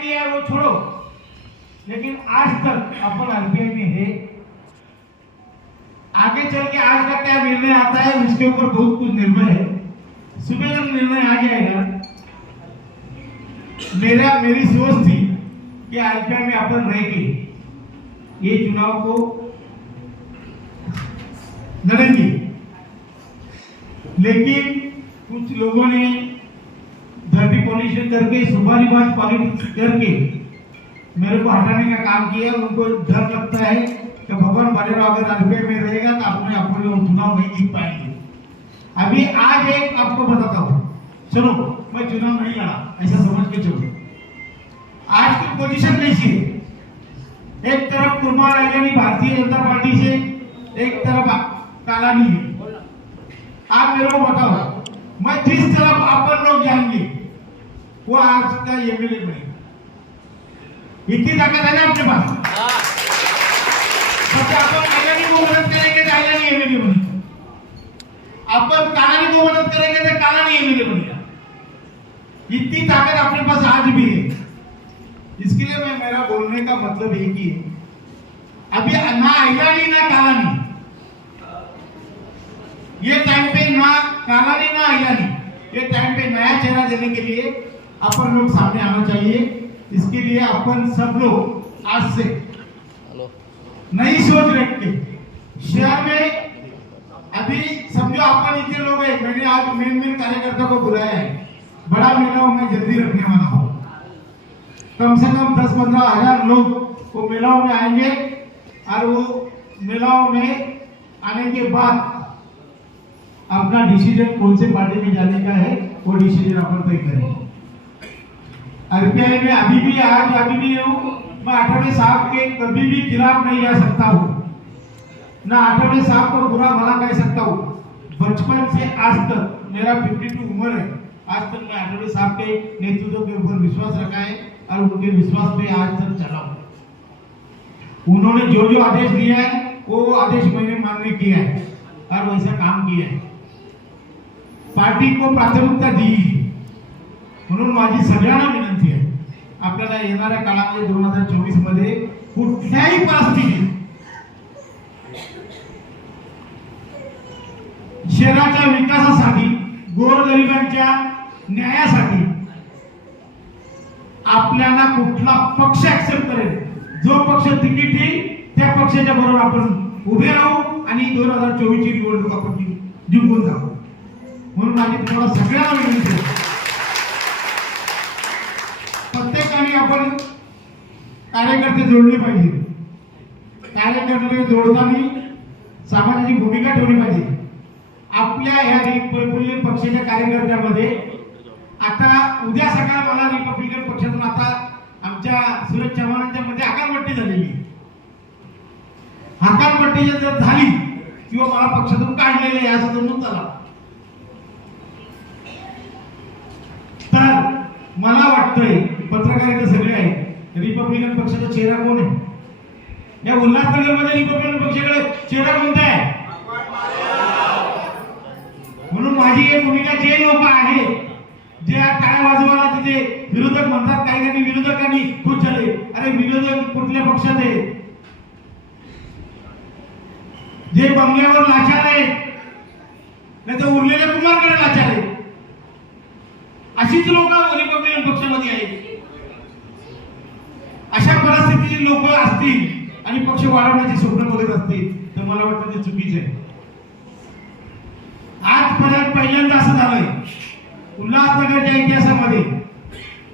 क्या है वो छोड़ो। लेकिन आज तक अपन आरपीआई में है। आगे चल के आज का क्या निर्णय आता है, उसके ऊपर बहुत कुछ निर्भर है। सुबह जब निर्णय आ जाएगा, मेरा, मेरी सोच थी कि आरपीआई में अपन रह के ये चुनाव को लड़ेंगे। लेकिन कुछ लोगों ने करके सुपारीबाज पॉलिटिक्स करके मेरे को हटाने का काम किया, उनको डर लगता है कि भगवान बलेराव अगर अरबे में रहेगा तो अपने अपने चुनाव नहीं जीत पाएँगे। अभी आज एक आपको बताता हूँ। चलो, मैं चुनाव नहीं लड़ा, ऐसा समझ के चलो। आज की पोजीशन कैसी है एक तरफ़ कुमार राजानी भारतीय जनता पार्टी से, एक तरफ़ आप- कालानी है। आप मेरे को बताओ, मैं जिस तरफ़ अपन लोग जाएँगे वो आज का एमएलए बनेगा इतनी ताकत है ना अपने पास? आपण कालानी को मदद करेंगे तो कालानी एमएलए बनेगा अपन कालानी को मदद करेंगे तो कालानी एमएलए बनेगा इतनी ताकत अपने पास आज भी है। इसके लिए मैं मेरा बोलने का मतलब एक ही है। अभी ना अहिलानी ना कालानी ये टाइम पे ना कालानी ना अहिलानी ये टाइम पे नया चेहरा देने के लिए अपन लोग सामने आना चाहिए। इसके लिए अपन सब लोग आज से नई सोच रख के शहर में अभी समझो अपन इतने लोग हैं। मैंने आज मेन मेन कार्यकर्ता को बुलाया है। बड़ा मेला मैं जल्दी रखने वाला हूँ। कम से कम दस पंद्रह हज़ार लोग वो मेलाओं में आएँगे और वो मेलाओं में आने के बाद अपना डिसीज़न कौन से पार्टी में जाने का है वो डिसीज़न अपन तय करेंगे। आरपीआई में अभी भी आज अभी भी हूँ। मैं आठवले साहब के कभी भी खिलाफ नहीं जा सकता हूँ। ना आठवले साहब को बुरा भला कह सकता हूँ। बचपन से आज तक मेरा 52 उम्र है। आज तक मैं आठवले साहब के नेतृत्व के ऊपर विश्वास रखा है और उनके विश्वास पे आज तक चला हूँ। उन्होंने जो जो आदेश दिया है वो आदेश मैंने मान्य किया है और वैसा काम किया है। पार्टी को प्राथमिकता दी। म्हणून माझी सगळ्यांना आपल्याला येणाऱ्या काळामध्ये दोन हजार चोवीसमध्ये कुठल्याही परिस्थितीत शहराच्या विकासासाठी गोरगरिबांच्या न्यायासाठी आपल्याला कुठला पक्ष ऍक्सेप्ट करेल? जो पक्ष तिकीट येईल त्या पक्षाच्या बरोबर आपण उभे राहू आणि दोन हजार चोवीस ची निवडणूक आपण जिंकून जाऊ. म्हणून आम्ही तुम्हाला सगळ्यांना विनंती आहे प्रत्येकाने आपण कार्यकर्ते जोडले पाहिजे. कार्यकर्ते जोडताना समाजाची भूमिका ठेवली पाहिजे. आपल्या ह्या रिपब्लिकन पक्षाच्या कार्यकर्त्यामध्ये आता उद्या सकाळ मला रिपब्लिकन पक्षातून आता आमच्या सुरज चव्हाणांच्या मध्ये हकालपट्टी झालेली आहे. हकालपट्टी जर झाली किंवा मला पक्षातून काढलेले या असं समजून चला. तर मला वाटतंय पत्रकार इथे सगळे आहेत. रिपब्लिकन पक्षाचा चेहरा कोण आहे? या उल्हासनगरमध्ये रिपब्लिकन पक्षाकडे चेहरा कोणता आहे? म्हणून माझी एक भूमिका जे लोक आहे जे काय वाजवायला तिथे विरोधक म्हणतात काही काही विरोधकांनी खुश झाले. अरे विरोधक कुठल्या पक्षात आहे जे बंगल्यावर लाचार आहेत नाही तर उरलेल्या कुमारकडे लाचार आहेत. अशीच लोक रिपब्लिकन पक्षामध्ये आहेत. अशा पक्षी लोक असतील आणि पक्ष वाढवण्याचे स्वप्न बघत असतील तर मला वाटतं ते चुकीचं आहे. आजपर्यंत पहिल्यांदा असं झालंय. उल्हासनगरच्या इतिहासामध्ये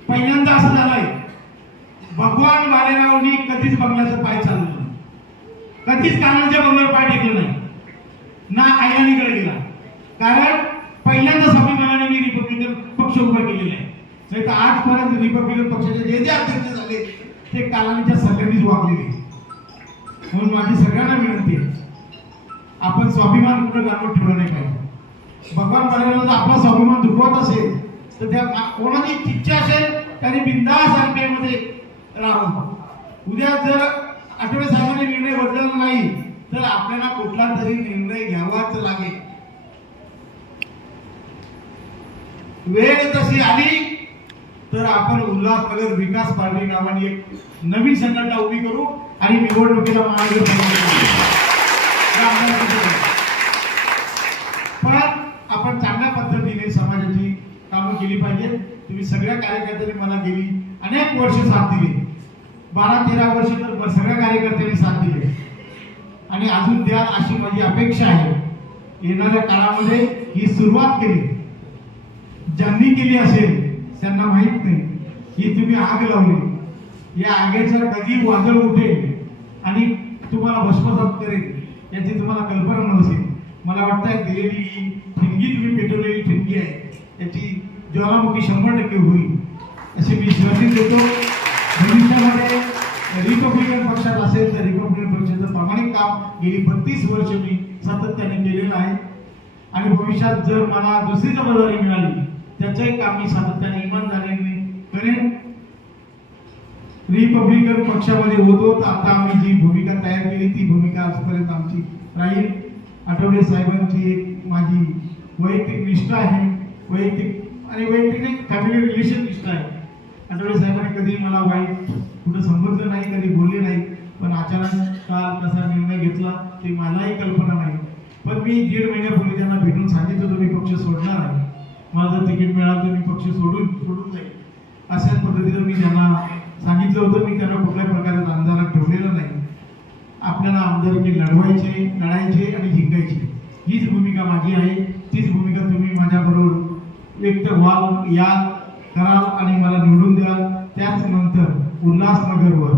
पहिल्यांदा असं झालंय. भगवान बालेरावनी कधीच बंगल्याचं पाय चालवलं नाही. कधीच कानाच्या बंगल्यावर पाय टेकलं नाही. ना आयराणीकडे गेला. कारण पहिल्यांदा स्वाभिमानाने मी रिपब्लिकन पक्ष उभा केलेला आहे. नाही तर आजपर्यंत रिपब्लिकन पक्षाचे जे जे अध्यक्ष झाले ते कालानीच्या सगळ्यांनीच वागलेले. म्हणून माझी सगळ्यांना विनंती आहे. आपण स्वाभिमान कुठं गाणं ठेवलं नाही पाहिजे. भगवान पाडव्याला जर आपला स्वाभिमान दुखवत असेल तर त्या कोणाची इच्छा असेल त्याने बिंदासमध्ये राहावं. उद्या जर आठवडे साहेबांनी निर्णय बदलला नाही तर आपल्याला कुठला तरी निर्णय घ्यावाच लागेल. वेळ तशी आली तर आपण उल्हासनगर विकास पार्टी नावाने एक नवीन संघटना उभी करू आणि निवडणुकीला महानगरपालिका पण आपण चांगल्या पद्धतीने समाजाची कामं केली पाहिजे तुम्ही सगळ्या कार्यकर्त्यांनी मला गेली अनेक वर्ष साथ दिली. बारा तेरा वर्ष तर सगळ्या कार्यकर्त्यांनी साथ दिली. आणि अजून द्या अशी माझी अपेक्षा आहे. येणाऱ्या काळामध्ये ही सुरुवात केली. ज्यांनी केली असेल त्यांना माहीत नाही. ही तुम्ही आग लावली. या आगेचं कधी वादळ उठेल. आणि तुम्हाला भस्मसात करेल. याची तुम्हाला कल्पना नसेल. मला वाटतं दिलेली ही ठिणगी तुम्ही पेटवलेली ठिणगी आहे. याची ज्वालामुखी शंभर टक्के होईल. अशी मी श्रद्धी देतो. भविष्यामध्ये रिपब्लिकन पक्षात असेल तर रिपब्लिकन पक्षाचं प्रामाणिक काम गेली बत्तीस वर्ष मी सातत्याने केलेलं आहे. आणि भविष्यात जर मला दुसरी जबाबदारी मिळाली त्याचंही काम मी सातत्याने इमानदारीने करेन रिपब्लिकन पक्षामध्ये होतो तर आता आम्ही जी भूमिका तयार केली ती भूमिका आजपर्यंत आमची राहील. आठवले साहेबांची एक माझी वैयक्तिक निष्ठा आहे. वैयक्तिक आणि वैयक्तिक एक फॅमिली रिलेशन निष्ठा आहे. आठवले साहेबांनी कधी मला वाईट कुठं संबोधलं नाही कधी बोलले नाही पण अचानक काल कसा निर्णय घेतला ते मलाही कल्पना नाही. पण मी दीड महिन्यापूर्वी त्यांना भेटून सांगितलं तुम्ही मी पक्ष सोडणार आहे. माझं तिकीट मिळालं तर मी पक्ष सोडून सोडून जाईल. अशाच पद्धतीनं मी त्यांना सांगितलं होतं. मी त्यांना कुठल्याही प्रकारे आमदारात ठेवलेलं नाही. आपल्याला आमदारकी लढवायचे लढायचे आणि जिंकायचे हीच भूमिका माझी आहे. तीच भूमिका तुम्ही माझ्याबरोबर व्यक्त व्हाल याल कराल आणि मला निवडून द्याल. त्याच नंतर उल्हासनगरवर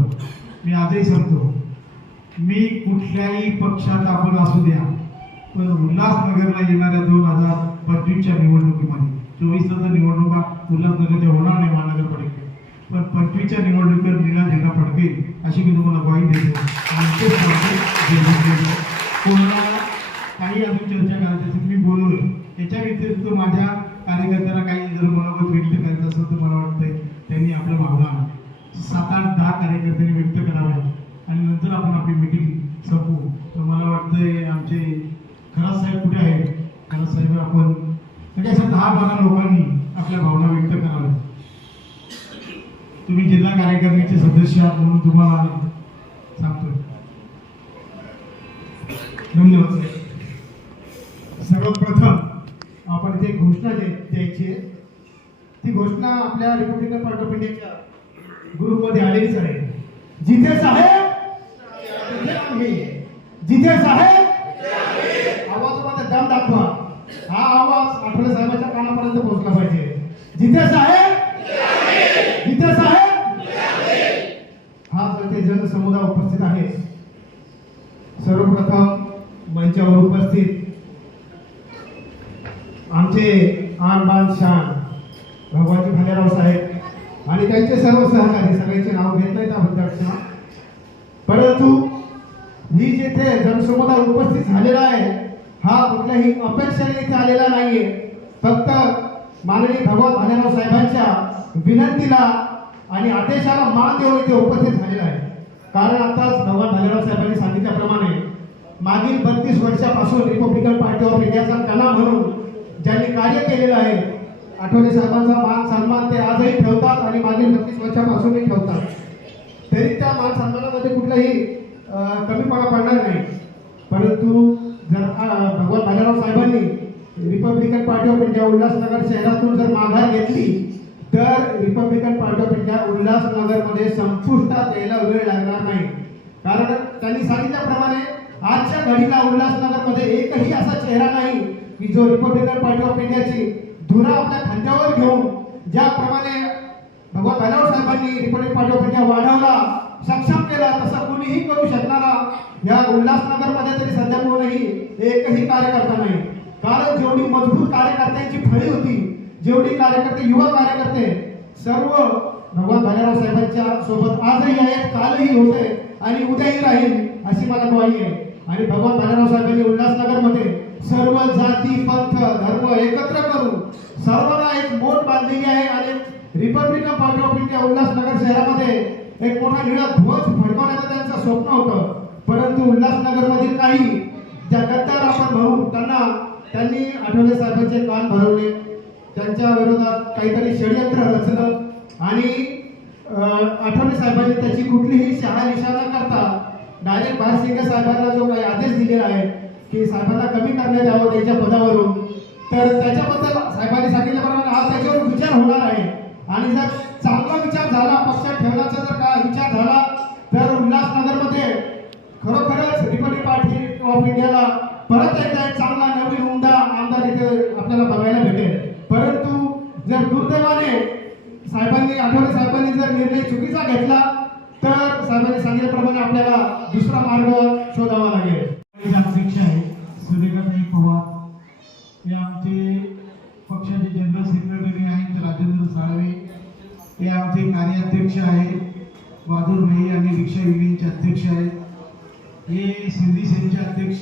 मी आजही सांगतो मी कुठल्याही पक्षात आपण असू द्या पण उल्हासनगरला येणाऱ्या दोन हजार पंचवीसच्या निवडणुकीमध्ये. चोवीसला तर निवडणुका उल्हासनगरच्या होणार नाही महानगरपालिकेत. पण पंचवीसच्या निवडणुकीवर निळा झेंडा फडकेल अशी मी तुम्हाला ग्वाही देतो. कोणाला काही अजून चर्चा करायची असेल मी बोललो त्याच्या व्यतिरिक्त माझ्या कार्यकर्त्याला काही जर मनोगत व्यक्त करायचं असेल तर मला वाटतंय त्यांनी आपल्या भावना सात आठ दहा कार्यकर्त्यांनी व्यक्त कराव्या आणि नंतर आपण आपली मिटिंग संपू तर मला वाटतंय आमचे खरा साहेब कुठे आहेत? खरा साहेब आपण दहा बारा लोकांनी आपल्या भावना व्यक्त कराव्या. तुम्ही जिल्हा कार्यकारिणीचे सदस्य आहात म्हणून तुम्हाला सांगतोय. धन्यवाद. सर्वप्रथम आपण इथे घोषणा द्यायची आहे ती घोषणा आपल्या रिपब्लिकन पार्ट ऑफ इंडियाच्या ग्रुपमध्ये आलेलीच आहे. जिथे साहेब तिथे आम्ही. जिथे साहेब आवाजामध्ये दम दाखवा. हा आवाज आठवले पोहोचला पाहिजे. जिथे साहेब जिथे साहेब हा जो जनसमुदाय उपस्थित आहे. सर्वप्रथम मंचावर उपस्थित आमचे आन बान शान भगवानजी भालेराव साहेब आणि त्यांचे सर्व सहकारी सगळ्यांचे नाव घेत नाहीत अध्यक्ष. परंतु ही जेथे जनसमुदाय उपस्थित झालेला आहे हा कुठल्याही अपेक्षेने इथे आलेला नाहीये. फक्त माननीय भगवान भालेराव साहेबांच्या विनंतीला आणि आदेशाला मान देऊन इथे उपस्थित झालेला आहे. कारण आताच भगवान भालेराव साहेबांनी सांगितल्याप्रमाणे मागील बत्तीस वर्षापासून रिपब्लिकन पार्टी ऑफ इंडियाचा कला म्हणून ज्यांनी कार्य केलेलं आहे आठवले साहेबांचा मान सन्मान ते आजही ठेवतात आणि मागील बत्तीस वर्षापासूनही ठेवतात. तरी त्या मान सन्मानामध्ये कुठलाही कमीपणा पडणार नाही. परंतु जर भगवान भालेराव साहेबांनी Republican Party of India Ulhasnagar शहरातून जर माघार घेतली तर रिपब्लिकन पार्टी ऑफ इंडिया उल्हासनगरमध्ये संपुष्टात यायला वेळ लागणार नाही. कारण त्यांनी सांगितल्याप्रमाणे आजच्या घडीला उल्हासनगरमध्ये एकही असा चेहरा नाही की जो रिपब्लिकन पार्टी ऑफ इंडियाची धुरा आपल्या खांद्यावर घेऊन ज्याप्रमाणे भगवान भाईराव साहेबांनी रिपब्लिक पार्टी ऑफ इंडिया वाढवला सक्षम केला तसं कोणीही करू शकणारा या उल्हासनगरमध्ये तरी सध्या कोणीही एकही कार्यकर्ता नाही. कारण जेवढी मजबूत कार्यकर्त्यांची फळी होती जेवढी कार्यकर्ते युवा कार्यकर्ते सर्व भगवान भालेराव साहेबांच्या सोबत आजही आहेत कालही होते आणि उद्याही राहील अशी मला ग्वाही आहे. आणि भगवान भालेराव साहेबांनी उल्हासनगरमध्ये सर्व जाती पंथ धर्म एकत्र करून सर्वांना एक मोठ बांधलेली आहे आणि Republican Party of India Ulhasnagar शहरामध्ये एक मोठा निळा ध्वज फडकवण्याचं त्यांचं स्वप्न होतं. परंतु उल्हासनगरमध्ये काही ज्या गद्दार आपण म्हणू त्यांना त्यांनी आठवले साहेबांचे कान भरवले. त्यांच्या विरोधात काहीतरी षडयंत्र रचलं. आणि आठवले साहेबांनी त्याची कुठलीही शहानिशा न करता डायरेक्ट भारसिंग साहेबांना जो काही आदेश दिलेला आहे की साहेबांना कमी करण्यात यावं त्यांच्या पदावरून तर त्याच्याबद्दल साहेबांनी सांगितल्याप्रमाणे आज त्याच्यावर विचार होणार आहे. आणि जर चांगला विचार झाला पक्षात ठेवण्याचा जर काय विचार झाला तर उल्हासनगरमध्ये खरोखरच रिपब्लिक पार्टी ऑफ इंडियाला परत एकदा एक चांगला नवीन उमदा आमदार इथे आपल्याला बघायला भेटेल परंतु जर दुर्दैवाने साहेबांनी आठवले साहेबांनी जर निर्णय चुकीचा घेतला तर साहेबांनी सांगितल्याप्रमाणे आपल्याला दुसरा मार्ग शोधावा लागेल. अध्यक्ष आहे सुरेखाताई पवार. हे आमचे पक्षाचे जनरल सेक्रेटरी आहेत राजेंद्र साळवे. हे आमचे कार्याध्यक्ष आहेत बहादूर भाई आणि रिक्षा युनियनचे अध्यक्ष आहेत. हे सिंधी सेनेचे अध्यक्ष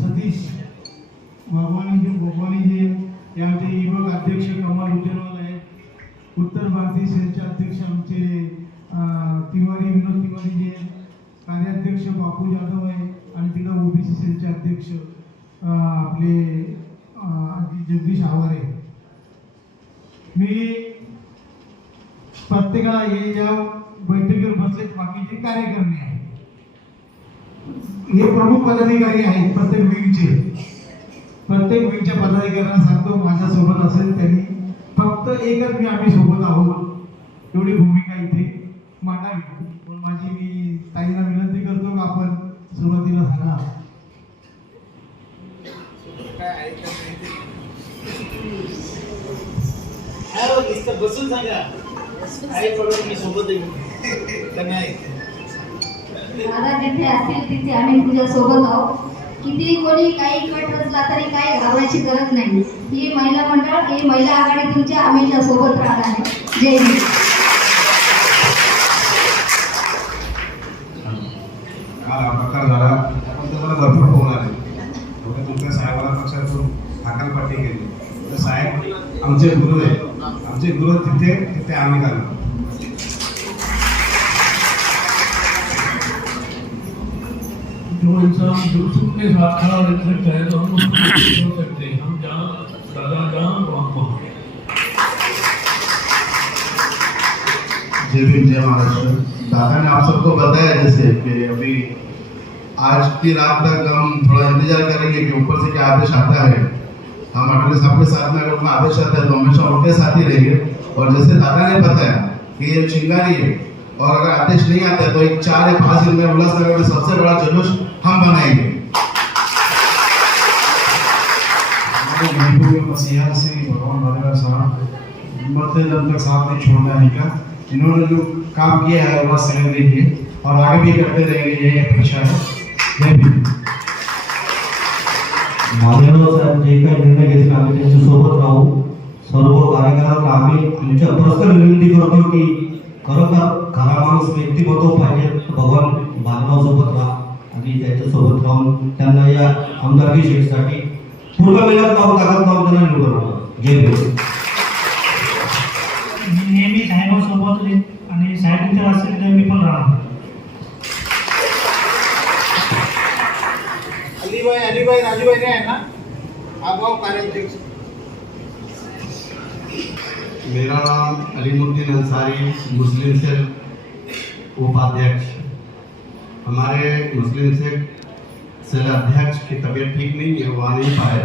सतीश भगवानीजी भगवानीजी हे आमचे युवक अध्यक्ष कमल उज्जवल उत्तर भारतीय सेलचे अध्यक्ष आमचे तिवारी विनोद तिवारी जे कार्याध्यक्ष बापू जाधव आहे आणि तिकडं ओबीसी सेलचे अध्यक्ष आपले जगदीश आवारे मी प्रत्येकाला हे ज्या बैठकीवर बसलेत बाकीचे कार्यकर्ते आहेत. हे प्रमुख पदाधिकारी आहेत प्रत्येक विंगचे प्रत्येक विंगच्या पदाधिकाऱ्यांना सांगतो माझ्या सोबत असेल त्यांनी फक्त एकच मी आम्ही सोबत आहोत. एवढी भूमिका इथे मांडावी. पण माझी मी ताईला विनंती करतो की आपण सुरुवातीला सांगा बसून सांगा. प्रॉब्लेम मी सोबत येईल दादा जिथे असतील तिथे आम्ही तुझ्या सोबत आहोत. किती कोणी काही कट रचला तरी काही घालवायची गरज नाही. ही महिला मंडळ ही महिला आघाडी तुमच्या हमेशा सोबत राहणार आहे. जय हिंद. प्रकार झाला. त्याबद्दल मला भरपूर होणार आले. एवढे तुमच्या साहेबाला पक्षातून हाकलपट्टी केली. तर साहेब आमचे गुरु आहे आमचे गुरु तिथे तिथे आम्ही घालतो भीम जय महाराष्ट्र दादा ने आप सबको बताया जैसे कि अभी आज की रात तक हम थोड़ा इंतज़ार करेंगे कि ऊपर से क्या आदेश आता है। हम अटल साहब साथ में अगर उनका आदेश आता है तो हमेशा उनके साथ ही रहेंगे और जैसे दादा ने बताया कि ये चिंगारी है, और अगर आदेश नहीं आता है तो एक चार या पाँच दिन में उल्लासनगर में सबसे बड़ा जुलूस हम बनाएँगे। मसीहा से भगवान साहब मरते दम तक साथ नहीं छोड़ना है का इन्होंने जो काम किया है वह सहन देखिए और आगे भी करते रहेंगे ये अपेक्षा है जय भीम भालेराव साहेब जे काही निर्णय घेतील आम्ही त्यांच्यासोबत राहू सर्व कार्यकर्त्यांना आम्ही तुमच्या परस्पर विनंती करतो की खरोखर खरा माणूस व्यक्तिमत्व पाहिजे भगवान भालेराव सोबत राहा आणि त्याच्या सोबत राहून त्यांना या आमदारकी सीटसाठी पूर्ण मेहनत लावून ताकद लावून त्यांना निवडून जय भीम राहीन आणि साहेब इथे मी पण राहणार अलीबाई अलीबाई राजूबाई नाही आहे ना हा कार्याध्यक्ष मेरा नाम अलीमुद्दीन अंसारी मुस्लिम सेल उपाध्यक्ष। हमारे मुस्लिम से सेल अध्यक्ष की तबीयत ठीक नहीं है वो आ नहीं पाए।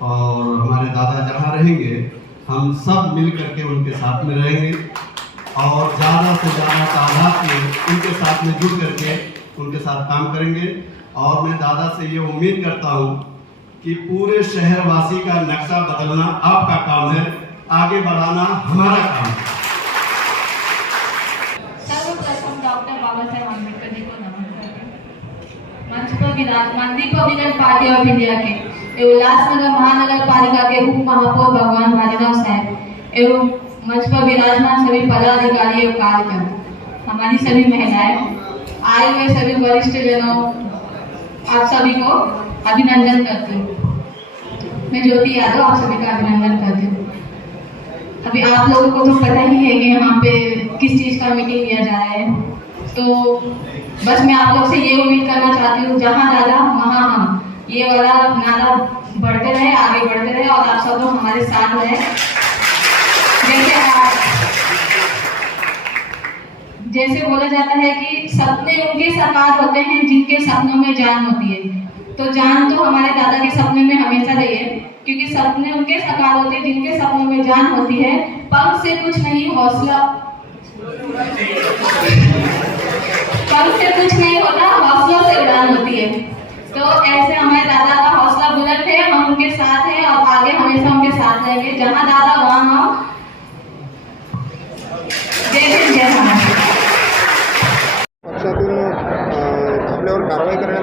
और हमारे दादा जहाँ रहेंगे हम सब मिल करके उनके साथ में रहेंगे। और ज़्यादा से ज़्यादा तादाद में उनके साथ में जुड़ करके उनके साथ काम करेंगे। और मैं दादा से ये उम्मीद करता हूँ कि पूरे शहरवासी का नक्शा बदलना आपका काम है, आगे बढ़ाना हमारा काम है। पार्टी ऑफ़ इंडिया के, एवं उल्लासनगर महानगर पालिका के उप महापौर भगवान भाजीराव साहब, एवं मंच पर विराजमान सभी पदाधिकारी और कार्यकर्ता, हमारी सभी महिलाएँ, आए हुए सभी वरिष्ठ जनों आप सभी को अभिनंदन करती हूँ। मैं ज्योति यादव, आप सभी का अभिनंदन करती हूँ। अभी आप लोगों को तो पता ही है कि यहाँ पे किस चीज़ का मीटिंग लिया जा रहा है। तो बस मैं आप लोग से ये उम्मीद करना चाहती हूँ, जहाँ दादा, वहाँ हम। ये वाला नारा बढ़ते रहे, आगे बढ़ते रहे और आप सब लोग हमारे साथ रहे। जैसे बोला जाता है कि सपने उनके साकार होते हैं, जिनके सपनों में जान होती है। तो जान तो हमारे दादा के सपने में हमेशा रही है, क्योंकि सपने उनके साकार होते हैं, जिनके सपनों में जान होती है। पंख से कुछ नहीं हौसला। पंख से कुछ नहीं होता, हौसलों से उड़ान होती है। तो ऐसे हमारे दादा का हौसला बुलंद है, हम उनके साथ हैं और आगे हमेशा उनके साथ रहेंगे। जहाँ दादा, वहाँ हम। जय हिंद, जय महाराष्ट्र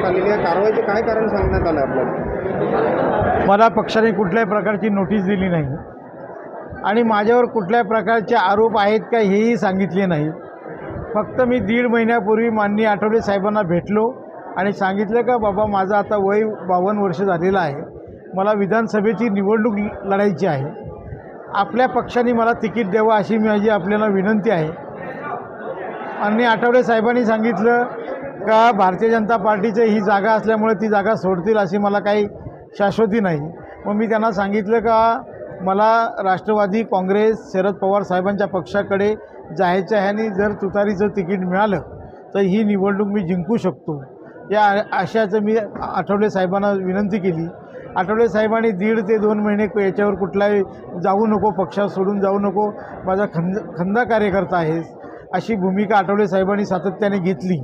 आलेली आहे. कारवाईचे काय कारण सांगण्यात आलं आपल्याला? मला पक्षाने कुठल्याही प्रकारची नोटीस दिली नाही. आणि माझ्यावर कुठल्याही प्रकारचे आरोप आहेत का हेही सांगितले नाही. फक्त मी दीड महिन्यापूर्वी माननीय आठवले साहेबांना भेटलो आणि सांगितलं का बाबा माझं आता वय बावन्न वर्ष झालेलं आहे. मला विधानसभेची निवडणूक लढायची आहे. आपल्या पक्षाने मला तिकीट द्यावं अशी माझी आपल्याला विनंती आहे. आणि आठवले साहेबांनी सांगितलं का भारतीय जनता पार्टीचं ही जागा असल्यामुळे ती जागा सोडतील अशी मला काही शाश्वती नाही. मग मी त्यांना सांगितलं का मला राष्ट्रवादी काँग्रेस शरद पवार साहेबांच्या पक्षाकडे जायचं आहे आणि जर तुतारीचं तिकीट मिळालं तर ही निवडणूक मी जिंकू शकतो. या आशयाचं मी आठवले साहेबांना विनंती केली. आठवले साहेबांनी दीड ते दोन महिने याच्यावर कुठलाही जाऊ नको पक्षात सोडून जाऊ नको माझा खंद खंदा कार्यकर्ता आहेस अशी भूमिका आठवले साहेबांनी सातत्याने घेतली.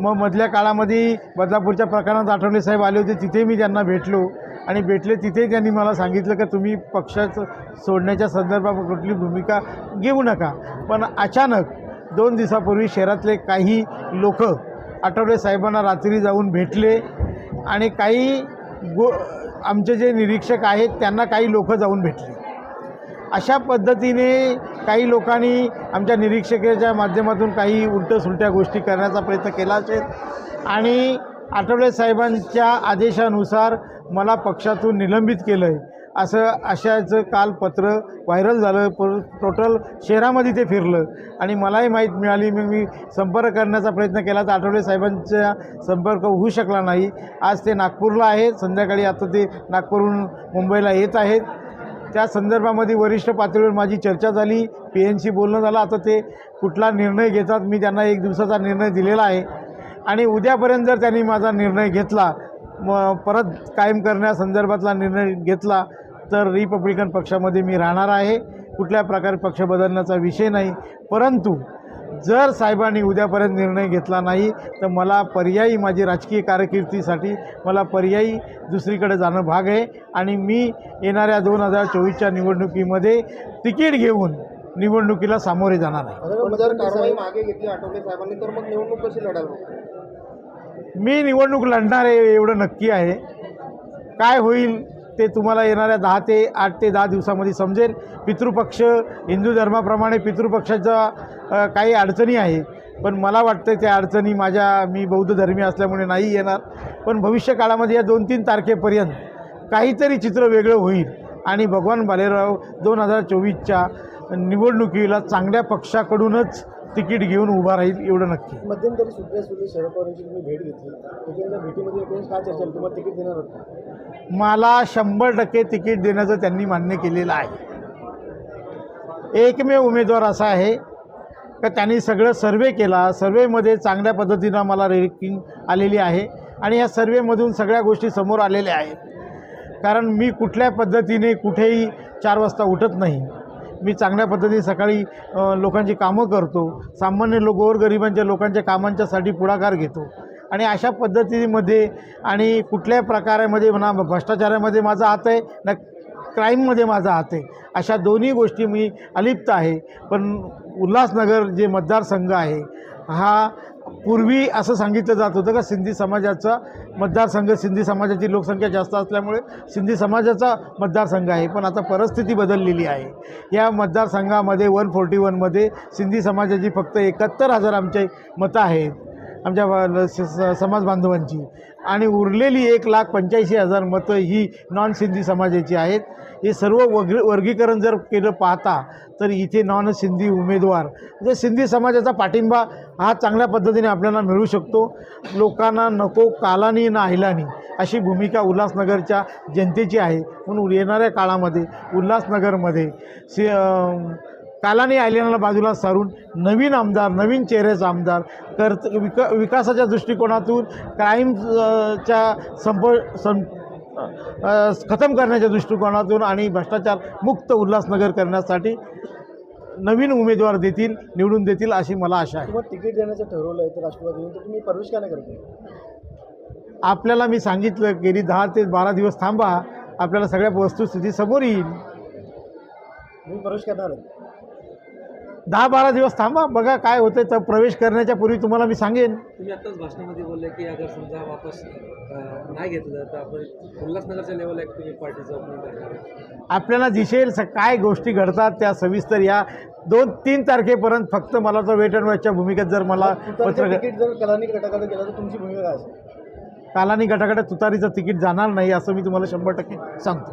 मग मधल्या काळामध्ये बदलापूरच्या प्रकरणात आठवले साहेब आले होते तिथे मी त्यांना भेटलो. आणि भेटले तिथे त्यांनी मला सांगितलं का तुम्ही पक्षाचं सोडण्याच्या संदर्भात कुठली भूमिका घेऊ नका. पण अचानक दोन दिवसापूर्वी शहरातले काही लोक आठवले साहेबांना रात्री जाऊन भेटले आणि काही गो आमचे जे निरीक्षक आहेत त्यांना काही लोक जाऊन भेटले. अशा पद्धतीने काही लोकांनी आमच्या निरीक्षकाच्या माध्यमातून काही उलट सुलट्या गोष्टी करण्याचा प्रयत्न केला असेल आणि आठवले साहेबांच्या आदेशानुसार मला पक्षातून निलंबित केलं आहे असं अशाचं काल पत्र व्हायरल झालं. पर टोटल शहरामध्ये ते फिरलं. आणि मलाही माहीत मिळाली मग मी संपर्क करण्याचा प्रयत्न केला तर आठवले साहेबांचा संपर्क होऊ शकला नाही. आज ते नागपूरला आहेत. संध्याकाळी आता ते नागपूरहून मुंबईला येत आहेत. त्या संदर्भामध्ये वरिष्ठ पातळीवर माझी चर्चा झाली. पी एनशी बोलणं झालं. आता ते कुठला निर्णय घेतात मी त्यांना एक दिवसाचा निर्णय दिलेला आहे. आणि उद्यापर्यंत जर त्यांनी माझा निर्णय घेतला मग परत कायम करण्यासंदर्भातला निर्णय घेतला तर रिपब्लिकन पक्षामध्ये मी राहणार आहे. कुठल्या प्रकारे पक्ष बदलण्याचा विषय नाही. परंतु जर साहेबांनी उद्यापर्यंत निर्णय घेतला नाही तर मला पर्यायी माझी राजकीय कारकिर्दीसाठी मला पर्यायी दुसरीकडे जाणं भाग आहे. आणि मी येणाऱ्या दोन हजार चोवीसच्या निवडणुकीमध्ये तिकीट घेऊन निवडणुकीला सामोरे जाणार आहे. जर कारवाई मागे घेतली आठवले साहेबांनी तर मग निवडणूक कशी लढाल मी निवडणूक लढणार आहे एवढं नक्की आहे. काय होईल? ते तुम्हाला येणाऱ्या दहा ते आठ ते दहा दिवसामध्ये समजेल. पितृपक्ष हिंदू धर्माप्रमाणे पितृपक्षाच्या काही अडचणी आहे पण मला वाटतं त्या अडचणी माझ्या मी बौद्ध धर्मी असल्यामुळे नाही येणार. पण भविष्य काळामध्ये या दोन तीन तारखेपर्यंत काहीतरी चित्र वेगळं होईल. आणि भगवान भालेराव दोन हजार चोवीसच्या निवडणुकीला चांगल्या पक्षाकडूनच तिकीट घेऊन उभा राहील एवढं नक्की. मध्यंतरी सुप्रिया शरद पवारांची तुम्ही भेट घेतली. भेटीमध्ये काय चर्चा? तुम्हाला तिकीट देणार होतं मला शंभर टक्के तिकीट देण्याचं त्यांनी मान्य केलेलं आहे. एकमेव उमेदवार असा आहे का त्यांनी सगळं सर्वे केला सर्वेमध्ये चांगल्या पद्धतीनं मला रेटिंग आलेली आहे आणि या सर्वेमधून सगळ्या गोष्टी समोर आलेल्या आहेत. कारण मी कुठल्या पद्धतीने कुठेही चार वाजता उठत नाही. मी चांगल्या पद्धतीने सकाळी लोकांची कामं करतो. सामान्य लोक गोरगरिबांच्या लोकांच्या कामांच्यासाठी पुढाकार घेतो. आणि अशा पद्धतीमध्ये आणि कुठल्याही प्रकारामध्ये म्हणा भ्रष्टाचारामध्ये माझा हात आहे ना क्राईममध्ये माझा हात आहे अशा दोन्ही गोष्टी मी अलिप्त आहे. पण उल्हासनगर जे मतदारसंघ आहे हा पूर्वी असं सांगितलं जात होतं का सिंधी समाजाचा मतदारसंघ सिंधी समाजाची लोकसंख्या जास्त असल्यामुळे सिंधी समाजाचा मतदारसंघ आहे. पण आता परिस्थिती बदललेली आहे. या मतदारसंघामध्ये वन फोर्टी वनमध्ये सिंधी समाजाची फक्त एकाहत्तर हजार आमचे मतं आहेत. आमच्या स- स- समाज बांधवांची. आणि उरलेली एक लाख पंच्याऐंशी हजार मतं ही नॉन सिंधी समाजाची आहेत. हे सर्व वग वर्गीकरण जर केलं पाहता तर इथे नॉन सिंधी उमेदवार म्हणजे सिंधी समाजाचा पाठिंबा हा चांगल्या पद्धतीने आपल्याला मिळू शकतो. लोकांना नको कालानी ना ऐलानी अशी भूमिका उल्हासनगरच्या जनतेची आहे. म्हणून येणाऱ्या काळामध्ये उल्हासनगरमध्ये सि कालानी आयलंडला बाजूला सारून नवीन आमदार नवीन चेहऱ्याचा आमदार कर विक विकासाच्या दृष्टिकोनातून क्राईमच्या संप सं खतम करण्याच्या दृष्टिकोनातून आणि भ्रष्टाचार मुक्त उल्हासनगर करण्यासाठी नवीन उमेदवार देतील निवडून देतील अशी मला आशा आहे. तिकीट देण्याचं ठरवलं आहे तर राष्ट्रवादीने तर तुम्ही प्रवेश का नाही करते आपल्याला मी सांगितलं गेली दहा ते बारा दिवस थांबा आपल्याला सगळ्या वस्तुस्थिती समोर येईल. तुम्ही प्रवेश करणार आहे दहा बारा दिवस थांबा बघा काय होतं तर प्रवेश करण्याच्या पूर्वी तुम्हाला मी सांगेन. तुम्ही आत्ताच भाषणामध्ये बोलले की अगर समजा वापस नाही घेतलं तर आपण उल्हासनगरच्या लेवलला एक तुम्ही पार्टीचं ओपनिंग करणार आपल्याला दिसेल स काय गोष्टी घडतात त्या सविस्तर या दोन तीन तारखेपर्यंत फक्त मला तर वेट अँड वॉचच्या भूमिकेत जर मला पत्र तिकीट जर कलानी गटाकडे गेलं तर तुमची भूमिका काय असेल? कालानी गटाकडे तुतारीचं तिकीट जाणार नाही असं मी तुम्हाला शंभर टक्के सांगतो.